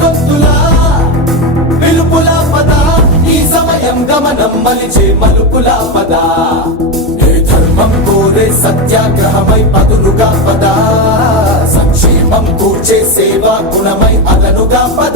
గొంతులా పిలుపులా పద, ఈ సమయం గమనం మలిచే మలుపులా పద. ఏ ధర్మం కోరే సత్యాగ్రహమై పదులుగా పద, సంక్షేమం కూర్చే సేవా గుణమై అదనుగా పద.